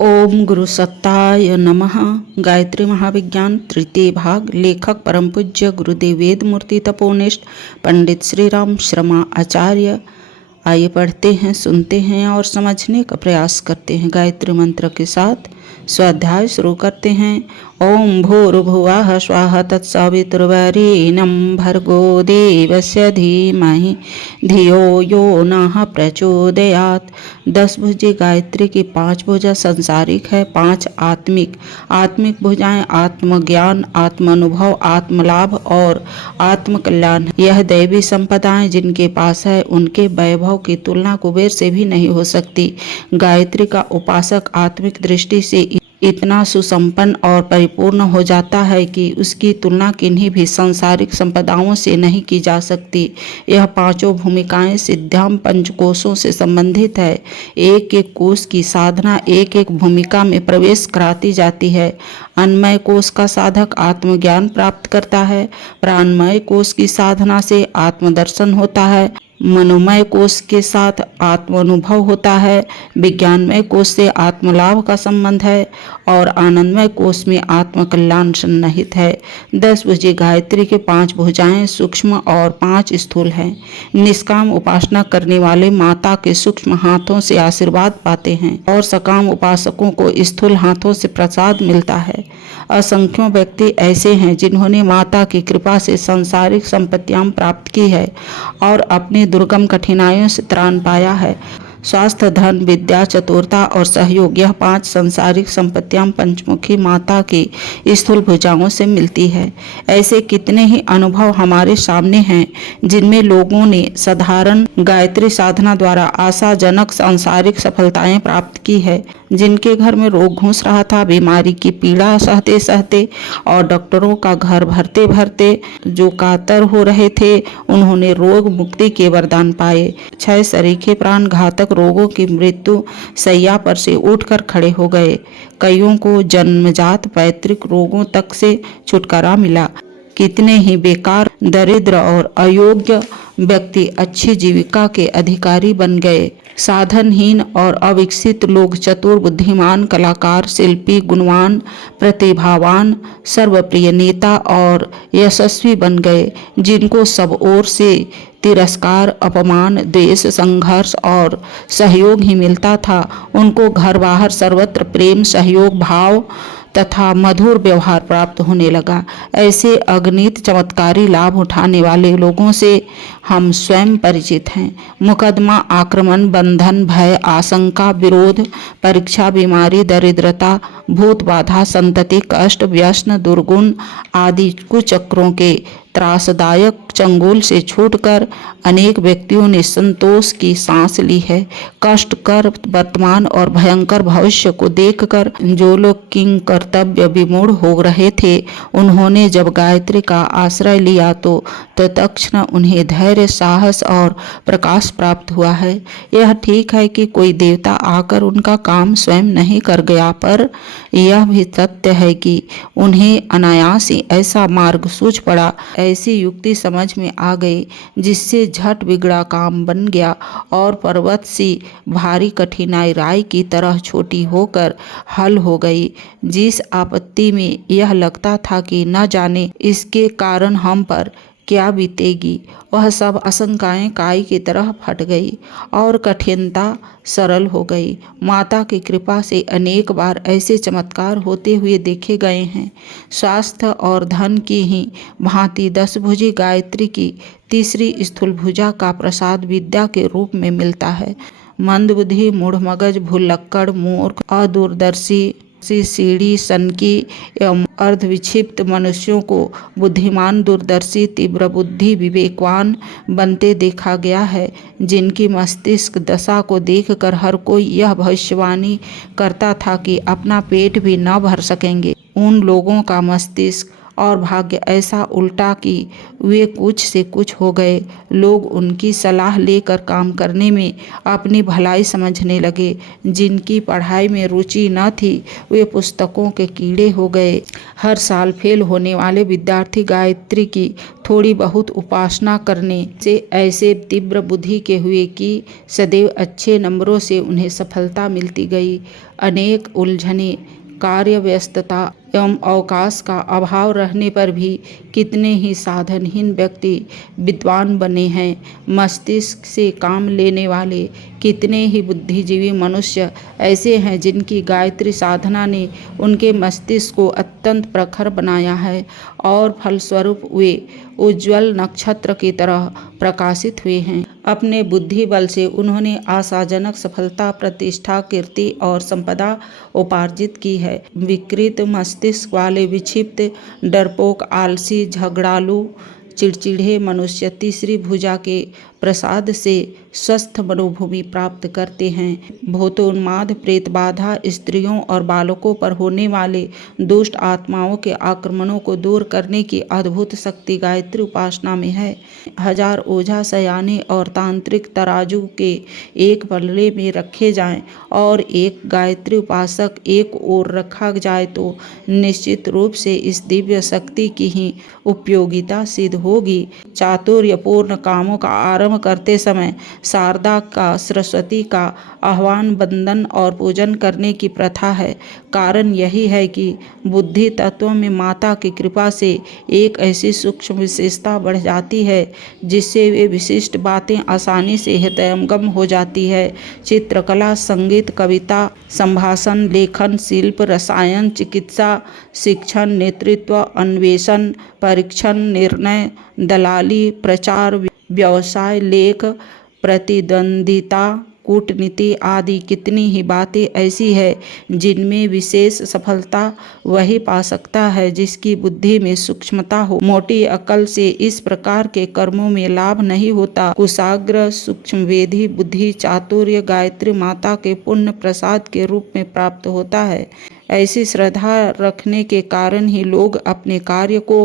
ओम गुरु सत्ताय नमः। गायत्री महाविज्ञान तृतीय भाग। लेखक परम पूज्य गुरुदेव वेद मूर्ति तपोनिष्ठ पंडित श्री राम शर्मा आचार्य। आइए पढ़ते हैं, सुनते हैं और समझने का प्रयास करते हैं। गायत्री मंत्र के साथ स्वाध्याय शुरू करते हैं। ओम भूर्भुवः स्वः तत्सवितुर्वरेण्यं भर्गो देवस्य धीमहि धियो यो नः प्रचोदयात्। 10 भुजी गायत्री की 5 भुजा संसारिक है, 5 आत्मिक। आत्मिक भुजाएं आत्मज्ञान, आत्मानुभव, आत्मलाभ और आत्मकल्याण। यह दैवी संपदाएं जिनके पास है उनके वैभव की तुलना कुबेर से भी नहीं हो सकती। गायत्री का उपासक आत्मिक दृष्टि से इतना सुसंपन्न और परिपूर्ण हो जाता है कि उसकी तुलना किन्हीं भी सांसारिक संपदाओं से नहीं की जा सकती। यह 5 भूमिकाएं सिद्धाम पंचकोशों से संबंधित है। एक एक कोश की साधना एक एक भूमिका में प्रवेश कराती जाती है। अन्नमय कोश का साधक आत्मज्ञान प्राप्त करता है। प्राणमय कोश की साधना से आत्मदर्शन होता है। मनोमय कोश के साथ आत्मानुभव होता है। विज्ञानमय कोश से आत्मलाभ का संबंध है और आनंदमय कोश में आत्मकल्याण सन्निहित है। 10 भुजी गायत्री के 5 भुजाएं सूक्ष्म और 5 स्थूल हैं। निष्काम उपासना करने वाले माता के सूक्ष्म हाथों से आशीर्वाद पाते हैं और सकाम उपासकों को स्थूल हाथों से प्रसाद मिलता है। असंख्यों व्यक्ति ऐसे हैं जिन्होंने माता की कृपा से सांसारिक संपत्तियां प्राप्त की है और अपनी दुर्गम कठिनाइयों से त्राण पाया है। स्वास्थ्य, धन, विद्या, चतुरता और सहयोग, यह 5 सांसारिक संपत्तियां पंचमुखी माता की स्थूल भुजाओं से मिलती है। ऐसे कितने ही अनुभव हमारे सामने हैं जिनमें लोगों ने साधारण गायत्री साधना द्वारा आशाजनक सांसारिक सफलताएं प्राप्त की है। जिनके घर में रोग घुस रहा था, बीमारी की पीड़ा सहते सहते और डॉक्टरों का घर भरते भरते जो कातर हो रहे थे, उन्होंने रोग मुक्ति के वरदान पाए। 6 सरीखे प्राण घातक रोगों की मृत्यु शैया पर से उठकर खड़े हो गए। कईयों को जन्मजात पैतृक रोगों तक से छुटकारा मिला। कितने ही बेकार, दरिद्र और अयोग्य व्यक्ति अच्छी जीविका के अधिकारी बन गए। साधनहीन और अविकसित लोग चतुर, बुद्धिमान, कलाकार, शिल्पी, गुणवान, प्रतिभावान, सर्वप्रिय नेता और यशस्वी बन गए। जिनको सब ओर से तिरस्कार, अपमान, द्वेष, संघर्ष और सहयोग ही मिलता था, उनको घर बाहर सर्वत्र प्रेम, सहयोग भाव तथा मधुर व्यवहार प्राप्त होने लगा। ऐसे अगणित चमत्कारी लाभ उठाने वाले लोगों से हम स्वयं परिचित हैं। मुकदमा, आक्रमण, बंधन, भय, आशंका, विरोध, परीक्षा, बीमारी, दरिद्रता, भूत बाधा, संतति, कष्ट, व्यसन, दुर्गुण आदि कुचक्रों के त्रासदायक चंगुल से छूटकर अनेक व्यक्तियों ने संतोष की सांस ली है। कष्टकर वर्तमान और भयंकर भविष्य को देखकर जो लोग किंग कर्तव्य विमूढ़ हो रहे थे, उन्होंने जब गायत्री का आश्रय लिया तो तत्क्षण उन्हें धैर्य, साहस और प्रकाश प्राप्त हुआ है। यह ठीक है कि कोई देवता आकर उनका काम स्वयं नहीं कर गया, पर यह भी सत्य है कि उन्हें अनायास ही ऐसा मार्ग सूझ पड़ा, ऐसी युक्ति समझ में आ गई जिससे झट बिगड़ा काम बन गया और पर्वत सी भारी कठिनाई राई की तरह छोटी होकर हल हो गई। जिस आपत्ति में यह लगता था कि न जाने इसके कारण हम पर क्या बीतेगी, वह सब आशंकाएं काई की तरह फट गई और कठिनता सरल हो गई। माता की कृपा से अनेक बार ऐसे चमत्कार होते हुए देखे गए हैं। स्वास्थ्य और धन की ही भांति 10 भुजी गायत्री की तीसरी स्थूल भुजा का प्रसाद विद्या के रूप में मिलता है। मंदबुद्धि, मूढ़ मगज, भुलक्कड़, मूर्ख, अदूरदर्शी, सीढ़ी, सनकी एवं अर्धविक्षिप्त मनुष्यों को बुद्धिमान, दूरदर्शी, तीव्र बुद्धि, विवेकवान बनते देखा गया है। जिनकी मस्तिष्क दशा को देखकर हर कोई यह भविष्यवाणी करता था कि अपना पेट भी न भर सकेंगे। उन लोगों का मस्तिष्क और भाग्य ऐसा उल्टा कि वे कुछ से कुछ हो गए। लोग उनकी सलाह लेकर काम करने में अपनी भलाई समझने लगे। जिनकी पढ़ाई में रुचि न थी वे पुस्तकों के कीड़े हो गए। हर साल फेल होने वाले विद्यार्थी गायत्री की थोड़ी बहुत उपासना करने से ऐसे तीव्र बुद्धि के हुए कि सदैव अच्छे नंबरों से उन्हें सफलता मिलती गई। अनेक उलझने, कार्य व्यस्तता एवं अवकाश का अभाव रहने पर भी कितने ही साधनहीन व्यक्ति विद्वान बने हैं। मस्तिष्क से काम लेने वाले कितने ही बुद्धिजीवी मनुष्य ऐसे हैं जिनकी गायत्री साधना ने उनके मस्तिष्क को अत्यंत प्रखर बनाया है और फलस्वरूप वे उज्ज्वल नक्षत्र की तरह प्रकाशित हुए हैं। अपने बुद्धि बल से उन्होंने आशाजनक सफलता, प्रतिष्ठा, कीर्ति और संपदा उपार्जित की है। विकृत मस्तिष्क वाले विक्षिप्त, डरपोक, आलसी, झगड़ालू, चिड़चिड़े मनुष्य तीसरी भुजा के प्रसाद से स्वस्थ मनोभूमि प्राप्त करते हैं। भूतोन्माद, प्रेत बाधा, स्त्रियों और बालकों पर होने वाले दुष्ट आत्माओं के आक्रमणों को दूर करने की अद्भुत शक्ति गायत्री उपासना में है। हजार ओझा, सयाने और तांत्रिक तराजू के एक पल्ले में रखे जाएं और एक गायत्री उपासक एक ओर रखा जाए तो निश्चित रूप से इस दिव्य शक्ति की ही उपयोगिता सिद्ध होगी। चातुर्यपूर्ण कामों का आरंभ करते समय शारदा का, सरस्वती का आह्वान, वंदन और पूजन करने की प्रथा है। कारण यही है कि बुद्धि तत्व में माता की कृपा से एक ऐसी सूक्ष्म विशेषता बढ़ जाती है जिससे वे विशिष्ट बातें आसानी से हृदयंगम हो जाती है। चित्रकला, संगीत, कविता, संभाषण, लेखन, शिल्प, रसायन, चिकित्सा, शिक्षण, नेतृत्व, अन्वेषण, परीक्षण, निर्णय, दलाली, प्रचार, व्यवसाय, लेख, प्रतिद्वंदिता, कूटनीति आदि कितनी ही बातें ऐसी है जिनमें विशेष सफलता वही पा सकता है जिसकी बुद्धि में सूक्ष्मता हो। मोटी अकल से इस प्रकार के कर्मों में लाभ नहीं होता। कुशाग्र, सूक्ष्मवेदी बुद्धि, चातुर्य गायत्री माता के पुण्य प्रसाद के रूप में प्राप्त होता है। ऐसी श्रद्धा रखने के कारण ही लोग अपने कार्य को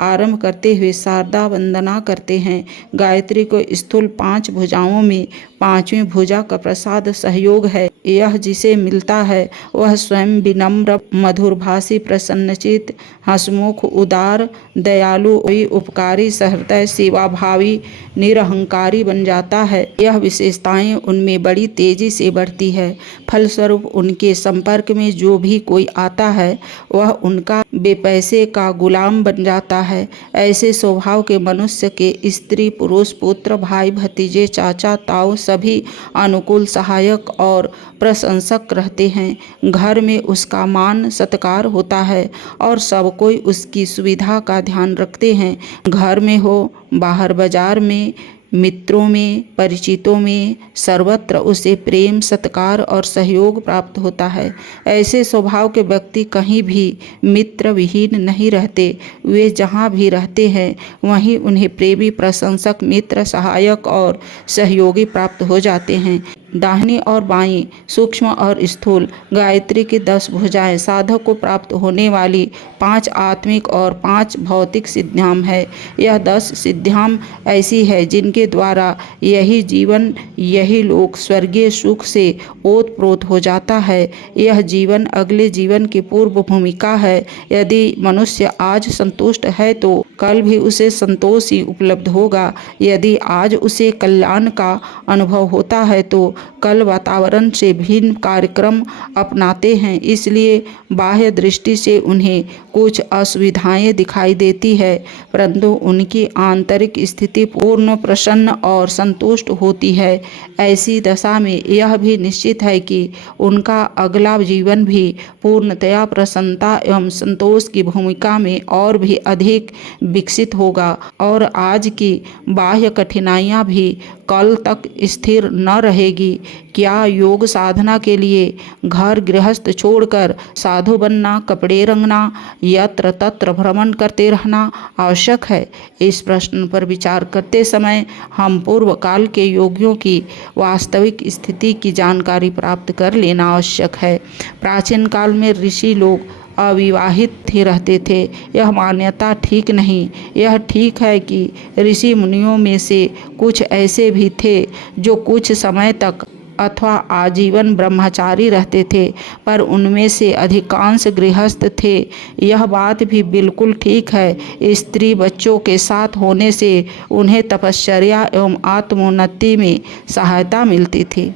आरंभ करते हुए शारदा वंदना करते हैं। गायत्री को स्थूल 5 भुजाओं में 5वीं भुजा का प्रसाद सहयोग है। यह जिसे मिलता है वह स्वयं विनम्र, मधुरभाषी, प्रसन्नचित, हंसमुख, उदार, दयालु, उपकारी, सहृदय, सेवाभावी, निरहंकारी बन जाता है। यह विशेषताएं उनमें बड़ी तेजी से बढ़ती है। फलस्वरूप उनके संपर्क में जो भी कोई आता है वह उनका बेपैसे का गुलाम बन जाता है। ऐसे स्वभाव के मनुष्य के स्त्री, पुरुष, पुत्र, भाई, भतीजे, चाचा, ताऊ सभी अनुकूल, सहायक और प्रशंसक रहते हैं। घर में उसका मान सत्कार होता है और सब कोई उसकी सुविधा का ध्यान रखते हैं। घर में हो, बाहर बाजार में, मित्रों में, परिचितों में, सर्वत्र उसे प्रेम, सत्कार और सहयोग प्राप्त होता है। ऐसे स्वभाव के व्यक्ति कहीं भी मित्र विहीन नहीं रहते। वे जहाँ भी रहते हैं वहीं उन्हें प्रेमी, प्रशंसक, मित्र, सहायक और सहयोगी प्राप्त हो जाते हैं। दाहिनी और बाईं, सूक्ष्म और स्थूल गायत्री की 10 भुजाएं साधक को प्राप्त होने वाली 5 आत्मिक और 5 भौतिक सिद्धाम है। यह 10 सिद्धाम ऐसी है जिनके द्वारा यही जीवन, यही लोक स्वर्गीय सुख से ओतप्रोत हो जाता है। यह जीवन अगले जीवन की पूर्व भूमिका है। यदि मनुष्य आज संतुष्ट है तो कल भी उसे संतोष ही उपलब्ध होगा। यदि आज उसे कल्याण का अनुभव होता है तो कल वातावरण से भिन्न कार्यक्रम अपनाते हैं। इसलिए बाह्य दृष्टि से उन्हें कुछ असुविधाएं दिखाई देती है परंतु उनकी आंतरिक स्थिति पूर्ण प्रसन्न और संतुष्ट होती है। ऐसी दशा में यह भी निश्चित है कि उनका अगला जीवन भी पूर्णतया प्रसन्नता एवं संतोष की भूमिका में और भी अधिक विकसित होगा और आज की बाह्य कठिनाइयां भी कल तक स्थिर न रहेगी। क्या योग साधना के लिए घर गृहस्थ छोड़कर साधु बनना, कपड़े रंगना, यत्र तत्र भ्रमण करते रहना आवश्यक है? इस प्रश्न पर विचार करते समय हम पूर्व काल के योगियों की वास्तविक स्थिति की जानकारी प्राप्त कर लेना आवश्यक है। प्राचीन काल में ऋषि लोग अविवाहित ही रहते थे। यह मान्यता ठीक नहीं। यह ठीक है कि ऋषि मुनियों में से कुछ ऐसे भी थे जो कुछ समय तक अथवा आजीवन ब्रह्मचारी रहते थे, पर उनमें से अधिकांश गृहस्थ थे। यह बात भी बिल्कुल ठीक है। स्त्री बच्चों के साथ होने से उन्हें तपश्चर्या एवं आत्मोन्नति में सहायता मिलती थी।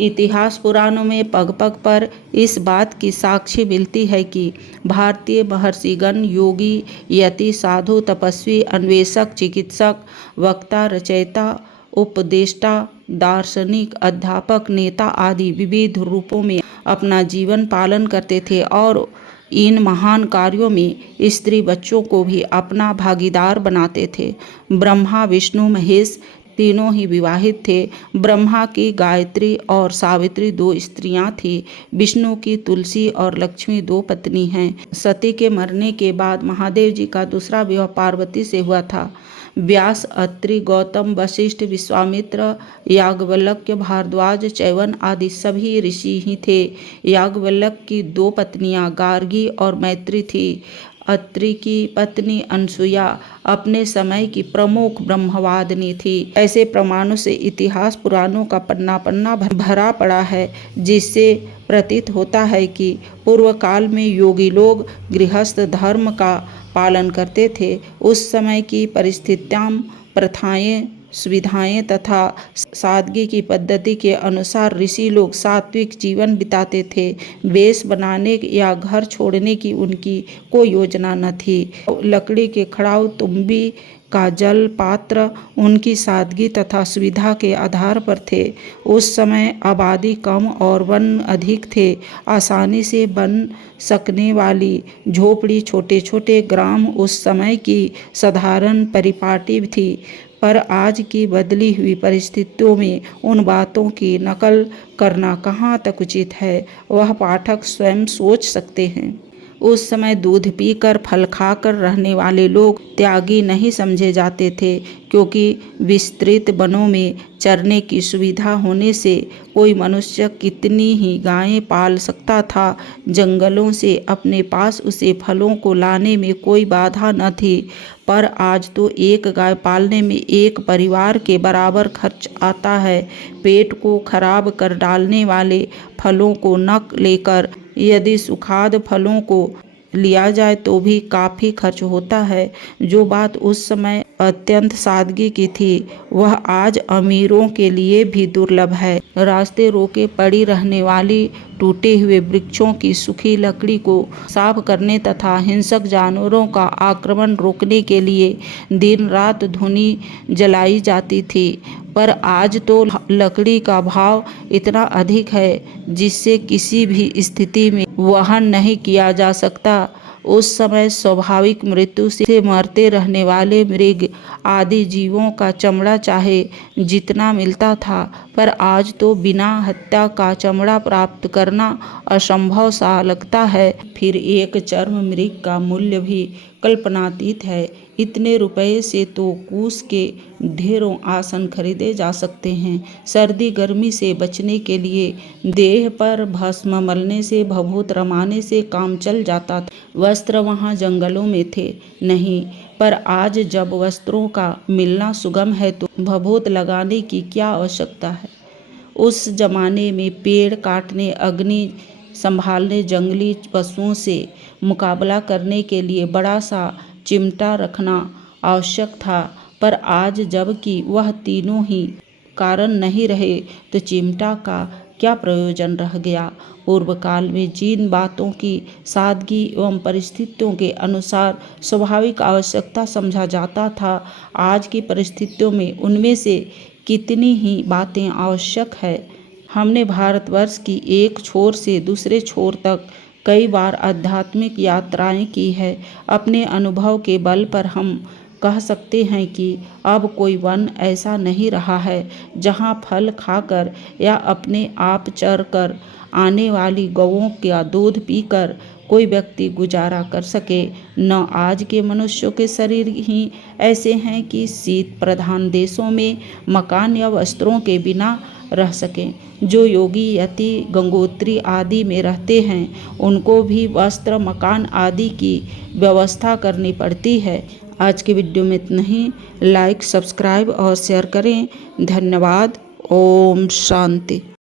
इतिहास पुराणों में पग पग पर इस बात की साक्षी मिलती है कि भारतीय महर्षिगण योगी, यति, साधु, तपस्वी, अन्वेषक, चिकित्सक, वक्ता, रचयिता, उपदेष्टा, दार्शनिक, अध्यापक, नेता आदि विविध रूपों में अपना जीवन पालन करते थे और इन महान कार्यों में स्त्री बच्चों को भी अपना भागीदार बनाते थे। ब्रह्मा, विष्णु, महेश तीनों ही विवाहित थे। ब्रह्मा की गायत्री और सावित्री 2 स्त्रियां थीं। विष्णु की तुलसी और लक्ष्मी 2 पत्नी हैं। सती के मरने के बाद महादेव जी का दूसरा विवाह पार्वती से हुआ था। व्यास, अत्रि, गौतम, वशिष्ठ, विश्वामित्र, याज्ञवल्क्य, भारद्वाज, च्यवन आदि सभी ऋषि ही थे। याज्ञवल्क्य की 2 पत्नियां गार्गी और मैत्री थी। अत्रि की पत्नी अनसुया अपने समय की प्रमुख ब्रह्मवादिनी थी। ऐसे प्रमाणों से इतिहास पुराणों का पन्ना पन्ना भरा पड़ा है, जिससे प्रतीत होता है कि पूर्व काल में योगी लोग गृहस्थ धर्म का पालन करते थे। उस समय की परिस्थितियां, प्रथाएं, सुविधाएं तथा सादगी की पद्धति के अनुसार ऋषि लोग सात्विक जीवन बिताते थे। वेश बनाने या घर छोड़ने की उनकी कोई योजना न थी। लकड़ी के खड़ाऊ, तुम्बी का जल पात्र उनकी सादगी तथा सुविधा के आधार पर थे। उस समय आबादी कम और वन अधिक थे। आसानी से बन सकने वाली झोपड़ी, छोटे छोटे ग्राम उस समय की साधारण परिपाटी थी। पर आज की बदली हुई परिस्थितियों में उन बातों की नकल करना कहाँ तक उचित है, वह पाठक स्वयं सोच सकते हैं। उस समय दूध पीकर फल खाकर रहने वाले लोग त्यागी नहीं समझे जाते थे, क्योंकि विस्तृत वनों में चरने की सुविधा होने से कोई मनुष्य कितनी ही गायें पाल सकता था। जंगलों से अपने पास उसे फलों को लाने में कोई बाधा न थी। पर आज तो एक गाय पालने में एक परिवार के बराबर खर्च आता है। पेट को खराब कर डालने वाले फलों को न लेकर यदि सुखाद फलों को लिया जाए तो भी काफ़ी खर्च होता है। जो बात उस समय अत्यंत सादगी की थी, वह आज अमीरों के लिए भी दुर्लभ है। रास्ते रोके पड़ी रहने वाली टूटे हुए वृक्षों की सूखी लकड़ी को साफ करने तथा हिंसक जानवरों का आक्रमण रोकने के लिए दिन रात धूनी जलाई जाती थी। पर आज तो लकड़ी का भाव इतना अधिक है जिससे किसी भी स्थिति में वहन नहीं किया जा सकता। उस समय स्वाभाविक मृत्यु से मरते रहने वाले मृग आदि जीवों का चमड़ा चाहे जितना मिलता था, पर आज तो बिना हत्या का चमड़ा प्राप्त करना असंभव सा लगता है। फिर एक चर्म मृग का मूल्य भी कल्पनातीत है। इतने रुपए से तो कूस के ढेरों आसन खरीदे जा सकते हैं। सर्दी गर्मी से बचने के लिए देह पर भस्म मलने से, भभूत रमाने से काम चल जाता था। वस्त्र वहाँ जंगलों में थे नहीं, पर आज जब वस्त्रों का मिलना सुगम है तो भभूत लगाने की क्या आवश्यकता है। उस जमाने में पेड़ काटने, अग्नि संभालने, जंगली पशुओं से मुकाबला करने के लिए बड़ा सा चिमटा रखना आवश्यक था। पर आज जबकि वह तीनों ही कारण नहीं रहे तो चिमटा का क्या प्रयोजन रह गया। पूर्व काल में जिन बातों की सादगी एवं परिस्थितियों के अनुसार स्वाभाविक आवश्यकता समझा जाता था, आज की परिस्थितियों में उनमें से कितनी ही बातें आवश्यक है। हमने भारतवर्ष की एक छोर से दूसरे छोर तक कई बार आध्यात्मिक यात्राएं की है। अपने अनुभव के बल पर हम कह सकते हैं कि अब कोई वन ऐसा नहीं रहा है जहाँ फल खाकर या अपने आप चरकर आने वाली गौओं का दूध पीकर कोई व्यक्ति गुजारा कर सके। न आज के मनुष्यों के शरीर ही ऐसे हैं कि शीत प्रधान देशों में मकान या वस्त्रों के बिना रह सकें। जो योगी यति गंगोत्री आदि में रहते हैं उनको भी वस्त्र मकान आदि की व्यवस्था करनी पड़ती है। आज के वीडियो में इतना ही। लाइक, सब्सक्राइब और शेयर करें। धन्यवाद। ओम शांति।